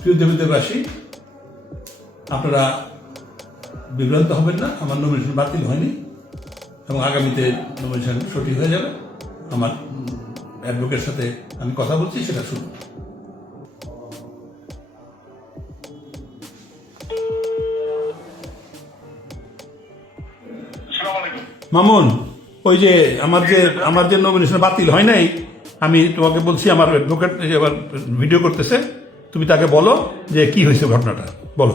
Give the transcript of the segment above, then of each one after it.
প্রিয় দেবদেববাসী, আপনারা বিভ্রান্ত হবেন না। আমার নমিনেশন বাতিল হয়নি এবং আগামীতে নমিনেশন সঠিক হয়ে যাবে। আমার অ্যাডভোকেটের সাথে আমি কথা বলছি, সেটা শুনুন। মামুন, ওই যে আমার যে নমিনেশন বাতিল হয় নাই, আমি তোমাকে বলছি আমার অ্যাডভোকেট এবার ভিডিও করতেছে, তুমি তাকে বলো যে কি হয়েছে ঘটনাটা বলো।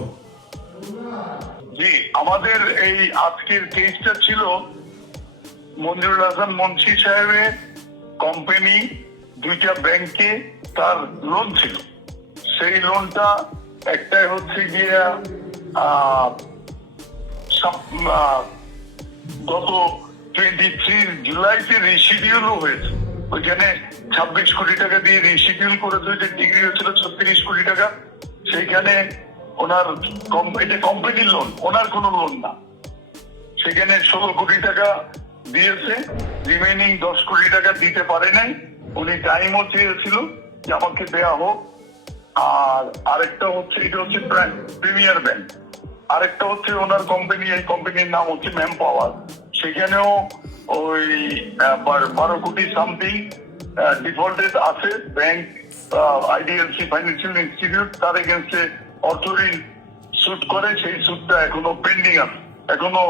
জি, আমাদের এই আজকের কেসটা ছিল মঞ্জুরুল হাসান মুন্সি সাহেবের কোম্পানি দুইটা ব্যাংকে তার লোন ছিল। সেই লোনটা একটাই হচ্ছে গিয়ে গত 23 জুলাইতে রিশিডিউলও হয়েছে। ওইখানে 26 কোটি টাকা দিয়ে রিশিডিউল করেছে, যে ডিগ্রি হচ্ছিল 36 কোটি টাকা। সেইখানে ওনার এটা কোম্পানির লোন, ওনার কোনো লোন না। সেখানে 16 কোটি টাকা দিয়েছে, রিমেইনিং 10 কোটি টাকা দিতে পারে নাই। উনি টাইমও চেয়েছিল যে আমাকে দেয়া হোক। আর আরেকটা হচ্ছে, এটা হচ্ছে প্রিমিয়ার ব্যাংক। আরেকটা হচ্ছে ওনার কোম্পানি, এই কোম্পানির নাম হচ্ছে ম্যান পাওয়ার। সেখানেও ওই 12 কোটি সামথিং ডিফল্টেড আছে। ব্যাংক আইডিএলসি ফাইন্যান্সিয়াল ইনস্টিটিউট তার এগেন্সে অর্থ ঋণ সুট করে, সেই সুটটা এখনো পেন্ডিং আছে, এখনো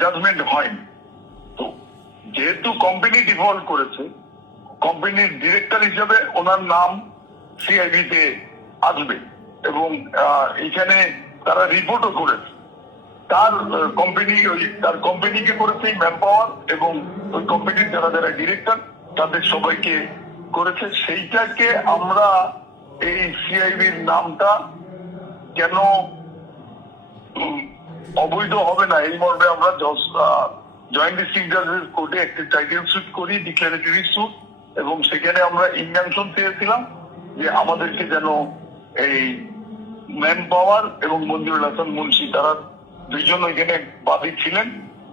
জাজমেন্ট হয়নি। তো যেহেতু কোম্পানি ডিফল্ট করেছে, কোম্পানির ডিরেক্টর হিসেবে ওনার নাম সিআইবি তে আসবে এবং এখানে তারা রিপোর্টও করেছে। তার কোম্পানিকে করেছে ম্যান পাওয়ার এবং ওই কোম্পানির যারা যারা ডিরেক্টর তাদের সবাইকে করেছে। সেইটাকে আমরা এই সিআইবির নামটা কেন অবৈধ হবে না এই মর্মে আমরা জয়েন্ট ডিস্ট্রিক্ট জাজের কোর্টে একটি টাইটেল সুট করি, ডিক্লারেটরি সুট, এবং সেখানে আমরা ইনজাংশন পেয়েছিলাম যে আমাদেরকে যেন এই ম্যান পাওয়ার এবং মঞ্জুরুল হাসান মুন্সি, তারা দুইজন এখানে বাদী ছিলেন,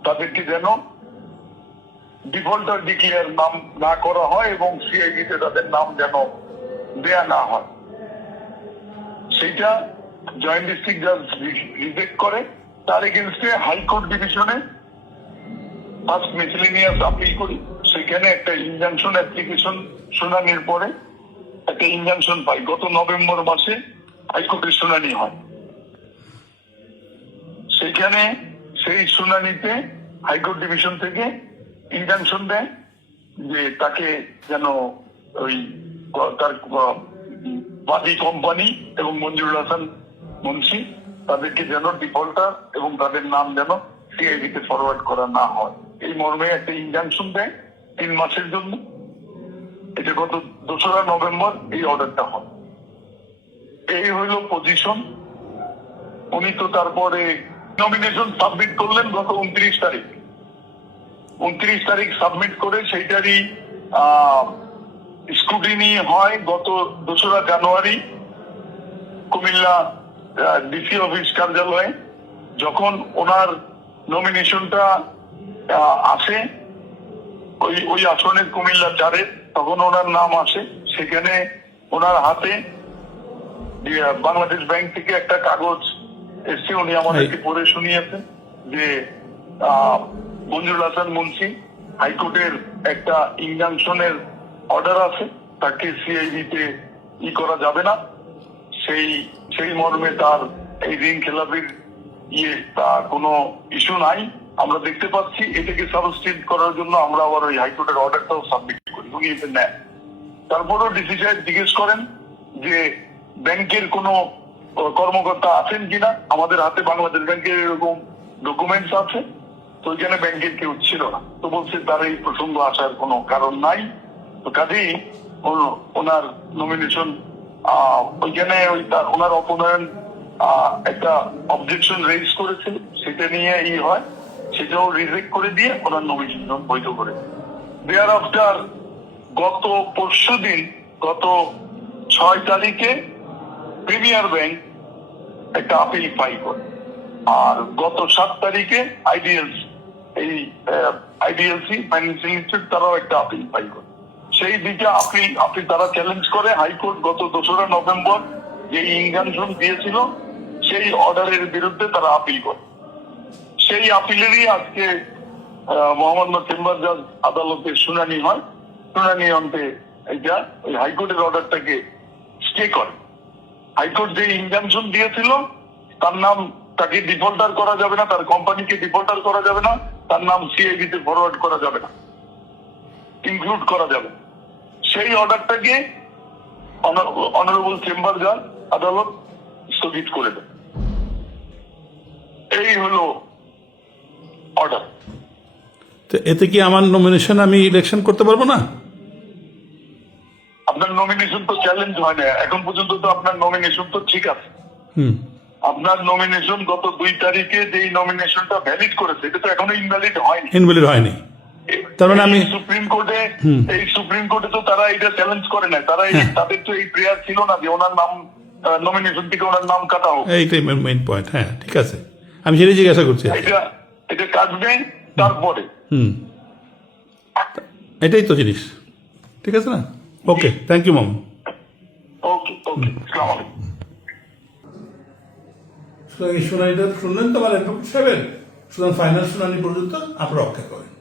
তাদেরকে যেন ডিফল্টার ডিক্লেয়ার নাম না করা হয় এবং সিআইবিতে তাদের নাম যেন দেয়া না হয়। সেইটা জয়েন্ট ডিস্ট্রিক্ট জাজ রিজেক্ট করে। তার এগেনস্টে হাইকোর্ট ডিভিশনে ফার্স্ট মিসেলেনিয়াস আপিল করি। সেখানে একটা ইনজাংশন অ্যাপ্লিকেশন শুনানির পরে একটা ইনজাংশন পাই। গত নভেম্বর মাসে হাইকোর্টের শুনানি হয়। সেখানে সেই শুনানিতে হাইকোর্ট ডিভিশন থেকে ইনজাংশন দেয় যে তাকে যেন ওই তার বাদী কোম্পানি এবং মঞ্জুরুল হাসান মুন্সি তাদেরকে যেন ডিফল্টার এবং তাদের নাম যেন সিআইবিতে ফরওয়ার্ড করা না হয়, এই মর্মে একটা ইনজাংশন দেয় 3 মাসের জন্য। এটা গত 2রা নভেম্বর এই অর্ডারটা হয়। এই হইল পজিশন। উনি তো তারপরে নমিনেশন সাবমিট করলেন গত 29 তারিখ। 29 তারিখ সাবমিট করে সেইটারই স্ক্রুটিনি হয় গত 2রা জানুয়ারি কুমিল্লা ডিসি অফিস কার্যালয়ে। যখন ওনার নমিনেশনটা আসে ওই আসনের কুমিল্লা 4-এর, তখন ওনার নাম আসে। সেখানে ওনার হাতে বাংলাদেশ ব্যাংক থেকে একটা কাগজ এসছে, উনি আমাদেরকে পড়ে শুনিয়েছেন যে মঞ্জুরুল হাসান মুন্সি হাইকোর্টের একটা ইনজাংশনের অর্ডার আছে, তাকে সিআইবিতে করা যাবে না। সেই মর্মে তার এই ঋণ খেলাপির তা কোনো ইস্যু নাই। আমরা দেখতে পাচ্ছি এটাকে সাবস্টিটিউট করার জন্য আমরা আবার ওই হাইকোর্টের অর্ডারটাও সাবমিট করি, উনি এটা নেন। তারপরেও ডিসি সাহেব জিজ্ঞেস করেন যে ব্যাংকের কোনো কর্মকর্তা আছেন কিনা, আমাদের হাতে বাংলাদেশ ব্যাংকের এরকম ডকুমেন্টস আছে। তো ওইখানে ব্যাংকের কেউ ছিল না। তো বলছে তার এই প্রসঙ্গ আসার কোনো কারণ নাই। তো কাজেই ওনার নমিনেশন ওইখানে ওনার অপনয়ন একটা অবজেকশন রেজ করেছিল, সেটা নিয়ে হয়, সেটাও রিজেক্ট করে দিয়ে ওনার নমিনেশন বৈধ করে। দেয়ার আফটার গত পরশুদিন, গত 6 তারিখে প্রিমিয়ার ব্যাংক একটা আপিল ফাইল করে। আর গত 7 তারিখে আইডিএলসি ফাইন্যান্সিয়াল ইনস্টিটিউট তারাও একটা আপিল ফাইল করে। সেই দুইটা আপিল তারা চ্যালেঞ্জ করে। হাইকোর্ট গত 2রা নভেম্বর যে ইনজাংশন দিয়েছিল সেই অর্ডারের বিরুদ্ধে তারা আপিল করে। সেই আপিলেরই আজকে মহামান্য চেম্বার জাজ আদালতে শুনানি হয়। শুনানি অন্তে এটা ওই হাইকোর্টের অর্ডারটাকে স্টে করে। হাইকোর্ট যে ইনজাংশন দিয়েছিল তার নাম, তাকে ডিফল্টার করা যাবে না, তার কোম্পানিকে ডিফল্টার করা যাবে না, তার নাম সিআইডি তে ফরওয়ার্ড করা যাবে না, ইনক্লুড করা যাবে, সেই অর্ডারটাকে অনারেবল চেম্বার জাজ আদালত স্থগিত করে দেয়। এই হলো অর্ডার। তো এতে কি আমার নমিনেশন আমি ইলেকশন করতে পারবো না? আপনার নমিনেশন তো চ্যালেঞ্জ হয় না এখন পর্যন্ত, তো আপনার নমিনেশন তো ঠিক আছে। আপনার নমিনেশন গত 2 তারিখে যেই নমিনেশনটা ভ্যালিড করেছে এটা তো এখনো ইনভ্যালিড হয়নি। ইনভ্যালিড হয়নি, তার মানে আমি সুপ্রিম কোর্টে তো তারা এটা চ্যালেঞ্জ করে না। তারা তাদের তো এই প্রেয়ার ছিল না যে ওনার নাম নমিনেশন থেকে ওনার নাম কাটা হোক। এইটাই মেইন পয়েন্ট। হ্যাঁ, ঠিক আছে, আমি সেটাই জিজ্ঞাসা করছি। এটা কাটবে তারপরে। এটাই তো জিনিস, ঠিক আছে না? ওকে, থ্যাংক ইউ মাম। ওকে, আসসালামু আলাইকুম। সুতরাং এই শুনানিটা শুনলেন তো আমার অ্যাডভোকেট সাহেবের, সুতরাং ফাইনাল শুনানি পর্যন্ত আপনারা অপেক্ষা করেন।